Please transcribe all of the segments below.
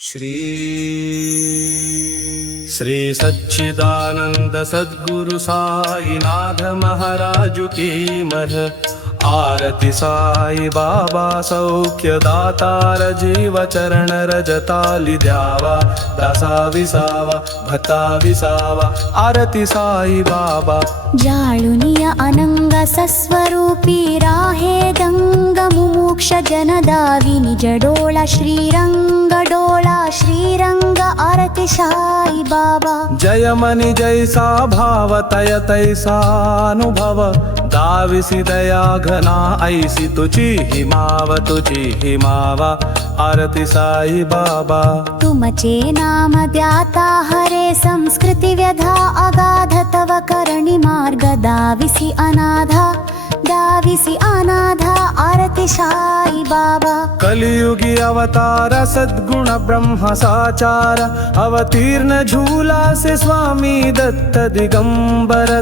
श्री श्री सच्चिदानंद सद्गुरु साईनाथ महाराज की मर। आरती साई बाबा सौख्य दातार जीव चरण रजताली द्यावा। दासा विसावा भक्ता विसावा आरती साई बाबा। जाळुनिया अनंग सस्वरूपी राहे दंग मुमुक्ष जनदावी निज डोळा श्रीरंग डोळा श्रीरंग आरती साई बाबा। जय मनी जैसा भाव तय तैसा अनुभव। दाविसी दया घना ऐसी तुझी हिमावा आरती साई बाबा। तुमचे नाम द्याता हरे संस्कृती व्यधा अगाध तव करणी मार्ग दाविसी अनाधा आरती साई बाबा। कलियुगी अवतार सद्गुण ब्रह्म साचार। अवतीर्ण झूला से स्वामी दत्त दिगंबर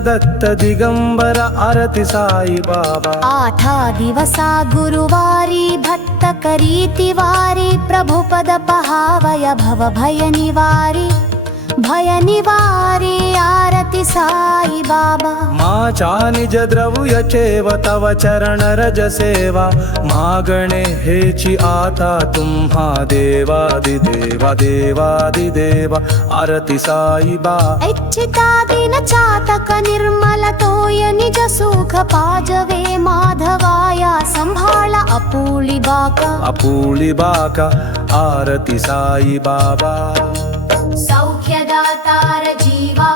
आरती साई बाबा। आठा दिवसा गुरुवारी भक्त करीति वारी प्रभुपद पहावय भव भय निवारी आरती साई बाबा। माचा निज द्रव्य चेव तव चरण रज सेवा। मागणे हेची आता तुम्हा देवादिदेवा आरती साई बा। इच्छिता दिन चातक निर्मल तोय निज सुख पाजवे माधवाया संभाळा अपूली बाका आरती साई बाबा। सौख्यदातार जीवा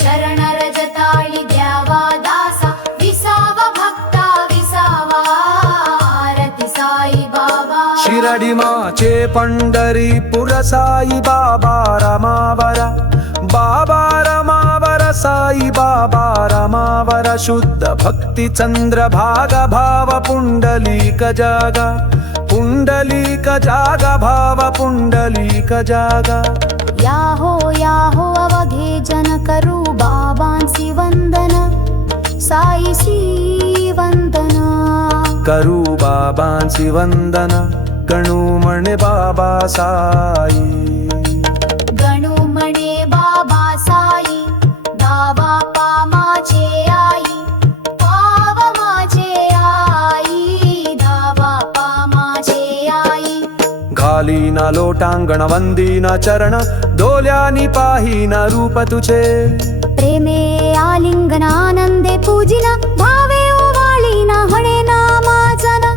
चरण रजताळी द्यावा। दासा विसावा भक्ता विसावा आरती साई बाबा। शिरडी माचे पंढरीपुर साई बाबा रमावर साई बाबा रमावर। शुद्ध भक्ती चंद्र भाग भाव पुंडलीक जागा भाव पुंडलीक जागा। याहो अवघे जन करू बाबांसी वंदन साईसी वंदन। करू बाबांसी वंदन गणू म्हणे बाबा साई। गणू म्हणे बाबा साई दावा पा माझे आई पाव माझे आई दावा पा माझे आई। घालीना लोटांगण वंदीना चरण डोल्यानी पाहीना रूप तुझे। प्रेमे आलिंगनानंदे पूजिना भावे ओवाळीना हणे नामाजना।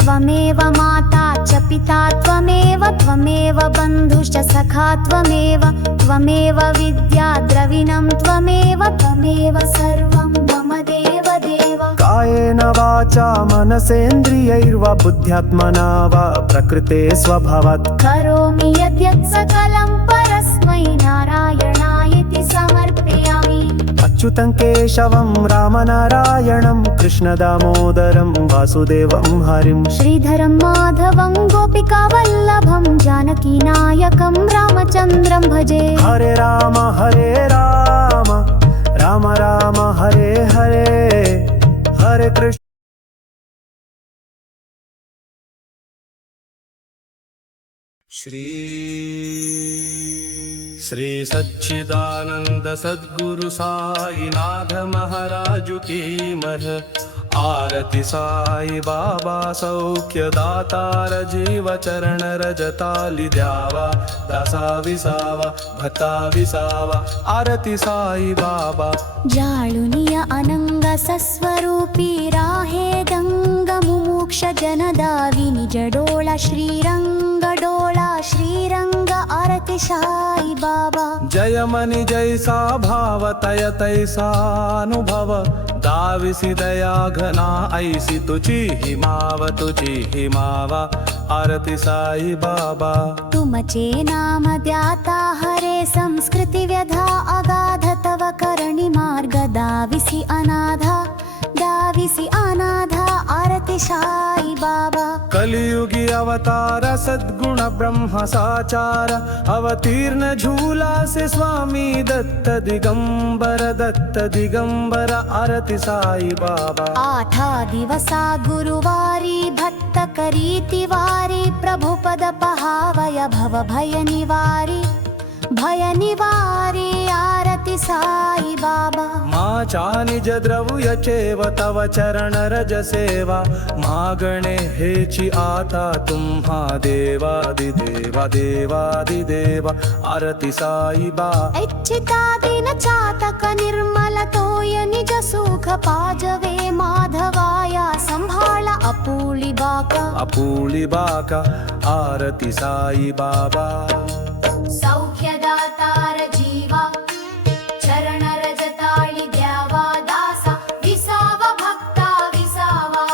त्वमेव माता च पिता त्वमेव बन्धुश्च सखा त्वमेव विद्या द्रविणं त्वमेव सर्वं मम देव। कायेन वाचा मनसेन्द्रियैर्वा बुद्ध्यात्मना वा प्रकृते स्वभावात्। करोमि यद्यत् सकलं परस्मै नारायणायेति समर्पयामि। अच्युतं केशवं रामनारायणं कृष्ण दामोदरं वासुदेवं हरिं। श्रीधरं माधवं गोपिकावल्लभं जानकीनायकं रामचन्द्रं भजे। हरे राम राम राम हरे हरे कृष्ण। श्री सच्चिदानंद सद्गुरु साईनाथ महाराज की मर। आरती साई बाबा सौख्य दातार जीव चरण रजताली द्यावा। दासा विसावा भक्ता विसावा आरती साई बाबा। जाळुनिया अनंग सस्वरूपी राहे दंग मुमुक्ष जनदावी निज डोळा श्रीरंग आरती साई बाबा। जय मनी जैसा भाव तय तैसा अनुभव। दाविसी दया घना ऐसी तुझी हिमावा आरती साई बाबा। तुमचे नाम द्याता हरे संस्कृती व्यधा अगाध तव करणी मार्ग दाविसी अनाधा आरती साई बाबा कलियुगी अवतार सद्गुण ब्रह्म साचार अवतीर्ण झूला से स्वामी दत्त दिगंबर आरती साई बाबा 8 दिवसा गुरुवारी भक्त करीति वारी प्रभुपद पहावय भव भय निवारी आरती साई बाबा माचा निज द्रव्य चेव तव चरण रज सेवा मागणे हेची आता तुम्हा देवादिदेवा आरती साई बा इच्छिता दिन चातक निर्मल तोय निज सुख पाजवे माधवाया संभाळ अपूली बाका आरती साई बाबा सौख्यदातार जीवा चरण रजताळी द्यावा दासा विसावा भक्ता विसावा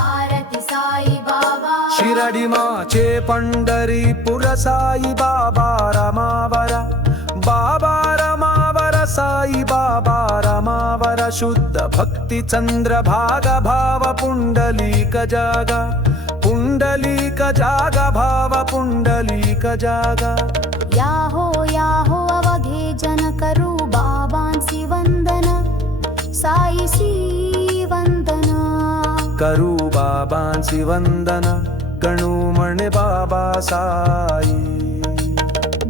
आरती साई बाबा शिरडी माचे पंढरीपुर साई बाबा रमावर साई बाबा रमावर शुद्ध भक्ती चंद्र भाव पुंडलीक जागा भाव पुंडलीक जागा याहो अवघे जन करू बाबांसी वंदन साईसी वंदन करू बाबांसी वंदन गणू म्हणे बाबा साई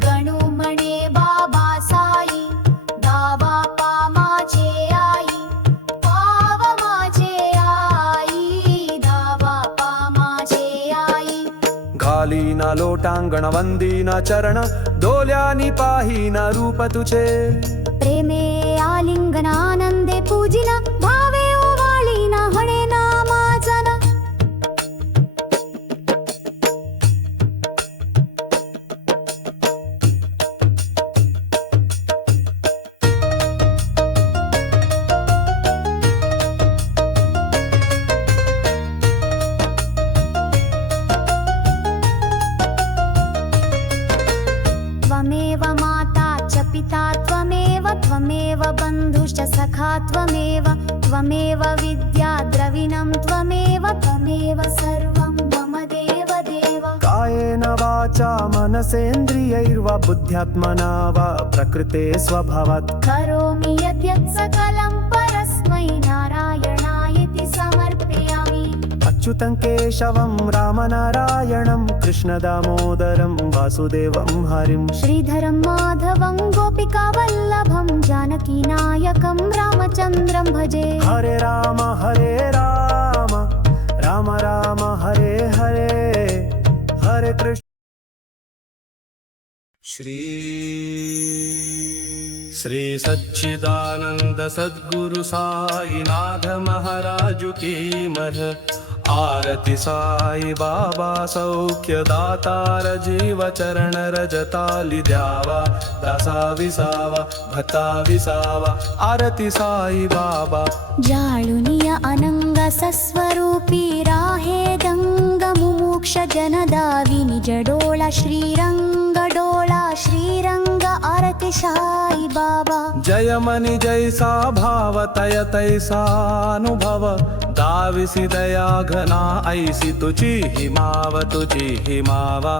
गणू म्हणे बाबा साई दावा पा माझे आई पाव माझे आई दावा पा माझे आई घालीना लोटांगण वंदीना चरण डोल्यानी पाहीना रूप तुझे प्रेमे आलिंगन आनंदे पूजिना भावे ओवाळीना हणे नामाजन त्वमेव माता च पिता त्वमेव बन्धुश्च सखा त्वमेव विद्या द्रविणं त्वमेव सर्वं मम देव कायेन वाचा मनसेन्द्रियैर्वा बुद्ध्यात्मना वा प्रकृते स्वभावात् करोमि यद्यत् सकलं परस्मै नारायणायति समर्पयामि अच्युतं केशवं रामनारायणं कृष्णदामोदरं वासुदेवं हरिं श्रीधरं माधवं गोपिकावल्लभं जानकीनायकं रामचन्द्रं भजे हरे राम राम राम हरे हरे कृष्ण श्री सच्चिदानंद सद्गुरु साईनाथ महाराज की मर आरती साई बाबा सौख्य दातार जीव चरण रजताली द्यावा दासा विसावा भता विसावा आरती साई बाबा जाळुनिय अनंग सस्वरूपी राहे दंग मुमुक्ष जनदावी निज डोळा श्रीरंग आरती साई बाबा जय मनी जैसा भाव तय तैसा अनुभव दाविसी दया घना ऐसी तुझी हिमावा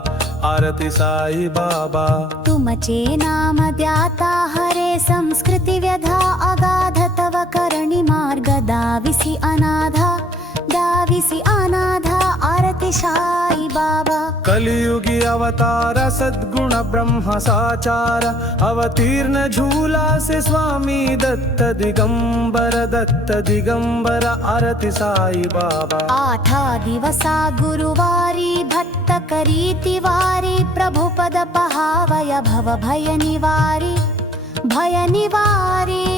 आरती साई बाबा तुमचे नाम द्याता हरे संस्कृती व्यधा अगाध तव करणी मार्ग दाविसी अनाधा आरती साई बाबा कलियुगी अवतार सद्गुण ब्रह्म साचार अवतीर्ण झूला से स्वामी दत्त दिगंबर आरती साई बाबा 8 दिवसा गुरुवारी भक्त करीति वारी प्रभुपद पहावय भव भय निवारी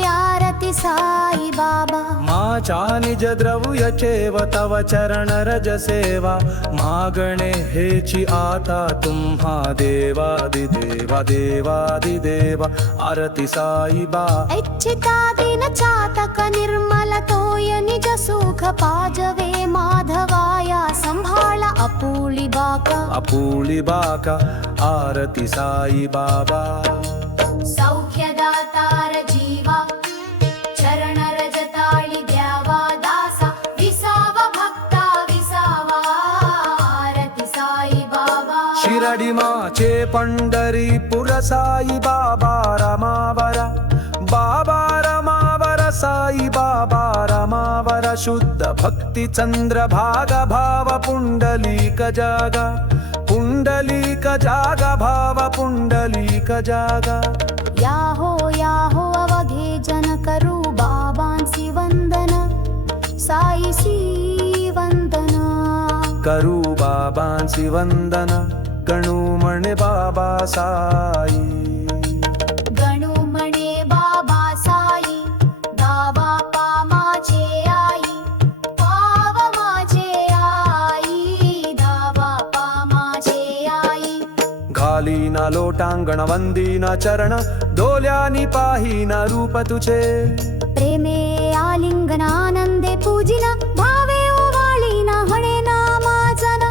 आरती साई बाबा माचा निज द्रव्य चेव तव चरण रज सेवा मागणे हेची आता तुम्हा देवादिदेवा आरती साई बा इच्छिता दिन चातक निर्मल तोय निज सुख पाजवे माधवाया संभाळ अपूली बाका आरती साई बाबा सौख्यदातार जीवा चरण रजताळी द्यावा दासा विसावा भक्ता शिरडी माचे पंढरीपुर साई बाबा रमावर बाबा रमावर साई बाबा रमावर शुद्ध भक्ती चंद्र भाग भाव पुंडलीक जागा पुंडलीक जागा भाव पुंडलीक जागा याहो अवघे जन करू बाबांसी वंदन साईसी वंदन करू बाबांसी वंदन गणू म्हणे बाबा साई गणू म्हणे बाबा साई दावा पा माझे आई पाव माझे आई दावा पा माझे आई घालीना लोटांगण वंदीना चरण डोल्यानी पाहीना रूप तुझे प्रेमे आलिंगनानंदे पूजिना भावे ओवाळीना हणे नामाजन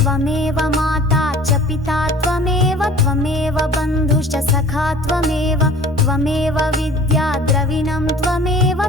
त्वमेव माता च पिता त्वमेव बन्धुश्च सखा त्वमेव विद्या द्रविणं त्वमेव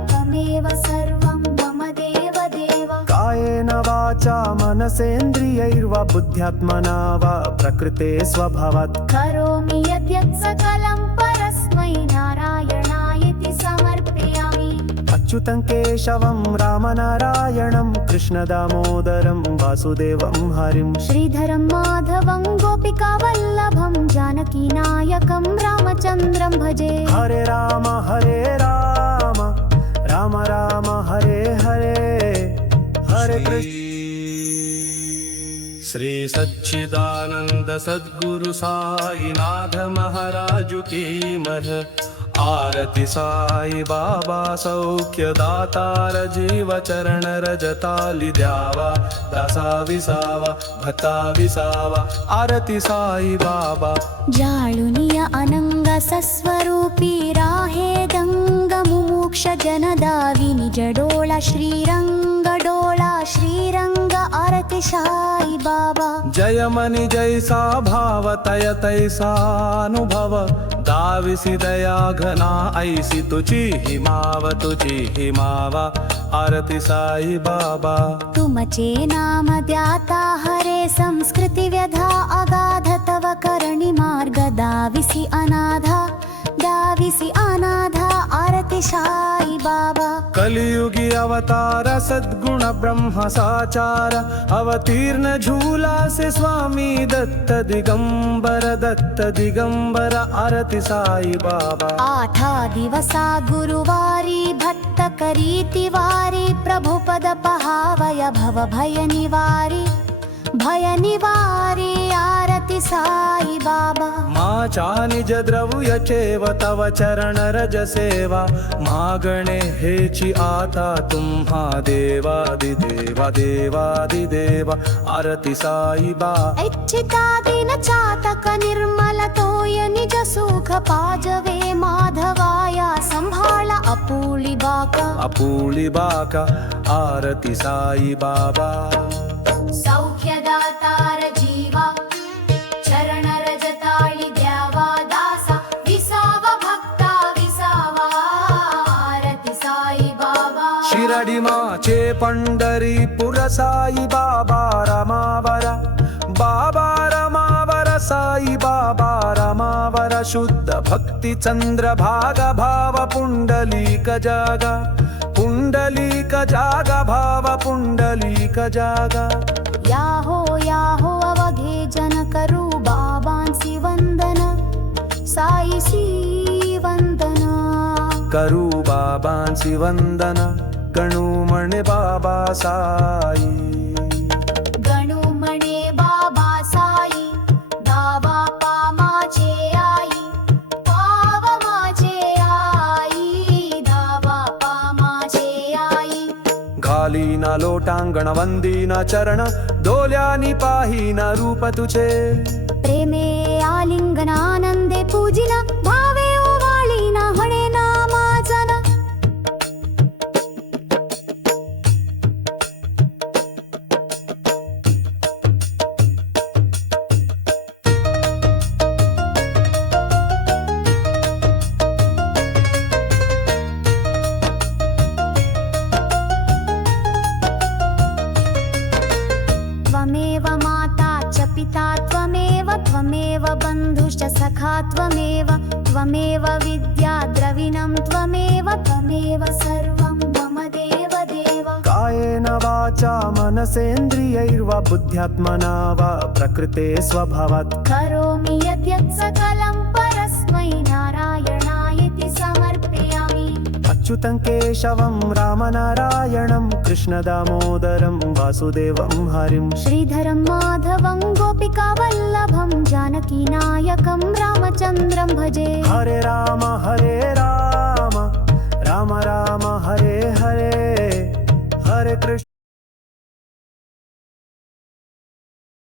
सर्वं मम देव देव कायेन वाचा मनसेन्द्रियैर्वा बुद्ध्यात्मना वा प्रकृते स्वभावात् करोमि यद्यत् सकलं परस्मै नारायणायति समर्पयामि अच्युतं केशवं रामनारायणं कृष्णदामोदरं वासुदेवं हरिं श्रीधरं माधवं गोपिकावल्लभं जानकीनायकं रामचन्द्रं भजे हरे राम राम राम हरे हरे हरे कृष्ण श्री सच्चिदानंद सद्गुरु साईनाथ महाराज की मर आरती साई बाबा सौख्य दातार जीव चरण रजताली द्यावा दासा विसावा भक्ता विसावा आरती साई बाबा जाळुनिय अनंग सस्वरूपी राहे दंग मुमुक्ष जनदावी निज डोळा श्रीरंग आरती साई बाबा जय मनी जैसा भाव तय तैसा अनुभव दाविसी दया घना ऐसी तुझी हिमावा आरती साई बाबा तुमचे नाम द्याता हरे संस्कृती व्यधा अगाध तव करणी मार्ग दाविसी अनाधा आरती साई बाबा कलियुगी अवतार सद्गुण ब्रह्म साचार अवतीर्ण झूला से स्वामी दत्त दिगंबर आरती साई बाबा आठा दिवसा गुरुवारी भक्त करीति वारी प्रभुपद पहावय भव भय निवारी आरती साई बाबा माचा निज द्रव्य चेव तव चरण रज सेवा मागणे हेची आता तुम्हा देवादिदेवा आरती साई बा इच्छिता दिन चातक निर्मल तोय निज सुख पाजवे माधवाया संभाळ अपूली बाका आरती साई बाबा सौख्यदातार जीवा चरण रजताळी द्यावा दासा विसावा भक्ता विसावा आरती साई बाबा शिरडी माचे पंढरीपुर साई बाबा रमावर साई बाबा रमावर शुद्ध भक्ती चंद्र भाग भाव पुंडलीक जागा भाव पुंडलीक जागा याहो अवघे जन करू बाबांसी वंदन साईसी वंदन करू बाबांसी वंदन गणू म्हणे बाबा साई गणू म्हणे बाबा साई दावा पा माझे आई पाव माझे आई दावा पा माझे आई घालीना लोटांगण वंदीना चरण डोल्यानी पाहीना रूप तुझे प्रेमे आलिंगनानंदे पूजिना भावे ओवाळीना हणे नामाजन त्वमेव विद्या द्रविणं त्वमेव त्वमेव सर्वं मम देव देव कायेन वाचा मनसेन्द्रियैर्वा बुद्ध्यात्मना वा प्रकृते स्वभावात् करोमि यद्यत् सकलं परस्मै नारायणायेति समर्पयामि अच्युतं केशवं रामनारायणं कृष्णदामोदरं वासुदेवं हरिं श्रीधरं माधवं गोपिकावल्लभं जानकीनायकं रामचन्द्रं भजे हरे राम राम राम हरे हरे हरे कृष्ण